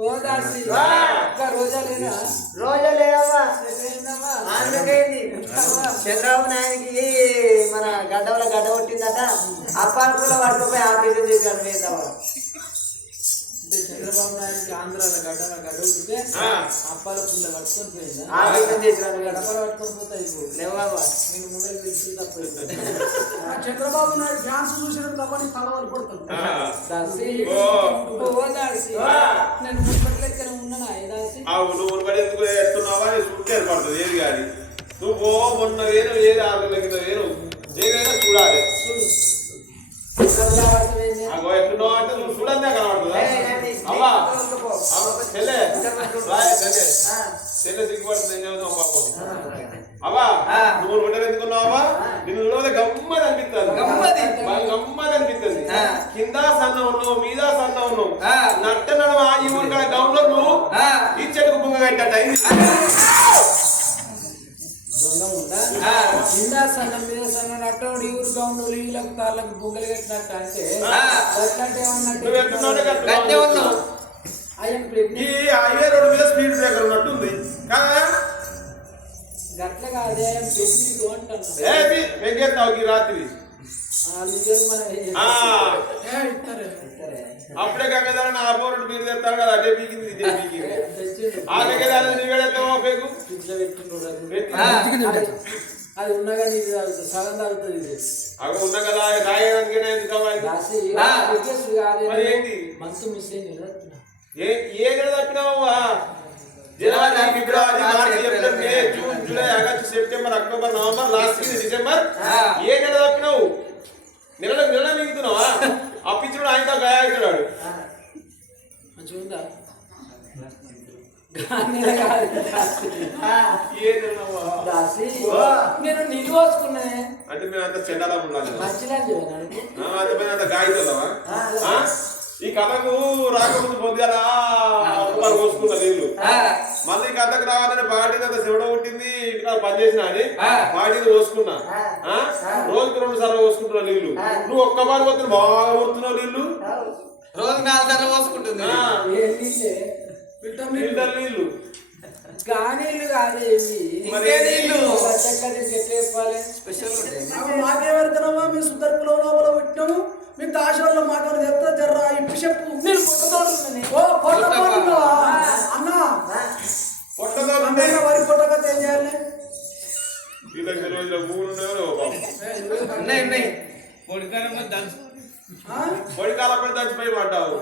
రోజా లేదమ్మా అందుకేంది చంద్రబాబు నాయుడికి మన గడ్డవల గడ్డ కొట్టిందట అప్పాలపూల పట్టుకుపోయి ఆపరేషన్ చేశాడు వేద్దామా చంద్రబాబు నాయుడికి ఆంధ్రాలో గడ్డ కొడితే అప్పాల పుల్ల పట్టుకొని పోయిందా ఆపరేషన్ చేసినాడు గడపల పట్టుకొని పోతాయి లేవమ్మా నేను ముందర తెచ్చి తప్ప చంద్రబాబు నాయుడు ఛాన్స్ చూసినట్టు తప్ప తడవలు పడుతుంది నేను ముప్పటి లెక్కన ఉన్నానా దాసి నువ్వు మునుపడి ఎందుకు ఎత్తున్నావా చుట్టూ ఏర్పడుతుంది ఏది కానీ నువ్వు మొన్న వేరు వేరు 6 గంటల కింద వేరు ఏదైనా చూడాలి ఎట్లున్నావు అంటే నువ్వు చూడందే కనబడుతుందా అవ్వా చెల్లె చెల్లె సిగ్గుపడుతుంది ఏం చదువుతావు పాపం అవ్వా నువ్వు గుండెలు ఎందుకున్నావా నిన్ను చూడదే గమ్మది అనిపిస్తుంది గమ్మది అనిపిస్తుంది కింద సన్న ఉన్నావు మీద సన్న ఉన్నావు నట్ట నడమ ఈ ఊరి కాడ గౌన్లో నువ్వు ఈ చెట్టుకు బొంగ కట్ట కింద సన్న మీద సన్న నట్టోడు ఈ ఊరు గౌండు వీళ్ళకు తాళ్ళకు బొంగలు కట్టినట్టు అంటే ఈ హైవే రోడ్డు మీద స్పీడ్ బ్రేకర్ ఉన్నట్టుంది కదా గట్ల కాదే పెళ్లి అంటావు ఈ రాత్రి అప్పుడే గంగదారని ఆ పోరడు మీరు తెస్తాడు కదా అదే పీకింది ఇదే పీకింది ఆ గంగదారని నీవేడెత్తావా పేగు అది ఉన్నా కానీ ఇది సగం తాగుతుంది ఇది అవి ఉన్నా కదా తాగేదానికి మరి ఏంటి మంతు మిస్ అయింది ఏ నెల తప్పినావా జనవరి ఫిబ్రవరి మార్చి April May June July August September October November last December ఏ నెల తప్పినావు నెల మిగుతున్నావా అప్పించుడు ఆయనతో గాయాడు చూద్దా నేను నిల్వ వచ్చుకున్నా అంటే మేము అంత చెడ్డలా ఉండాలి మంచిగా అంత గాయతున్నావా ఈ కథకు రాకముందు పొద్దుగా కోసుకున్నా నీళ్ళు మళ్ళీ ఈ కథకు రావాలని పార్టీని అంత శివుడ పుట్టింది ఇక్కడ పనిచేసిన అని పార్టీని కోసుకున్నా రోజుకు 2 సార్లు కోసుకుంటున్నావు నీళ్లు నువ్వు ఒక్క పాటు పోతే బాగా పోతున్నావు నీళ్లు రోజు 4 సార్లు పోసుకుంటుంది ఫిల్టర్ నీళ్లు గానీళ్ళు కాదే స్పెషల్ మాకేవరికనమ్మా మీ సుందరపులో లోపల పెట్టినాము మీ దాశలో మాకేమైనా చెప్తా జర్రా ఇంటి చెప్పు నేను పొట్టతోడు అన్నా పొట్టతో వరి పొట్టక ఏం చేయాలి వీళ్ళకి రోజుల మూడు ఉన్నాయి పొడికాలపై దంచిపోయి పడ్డావు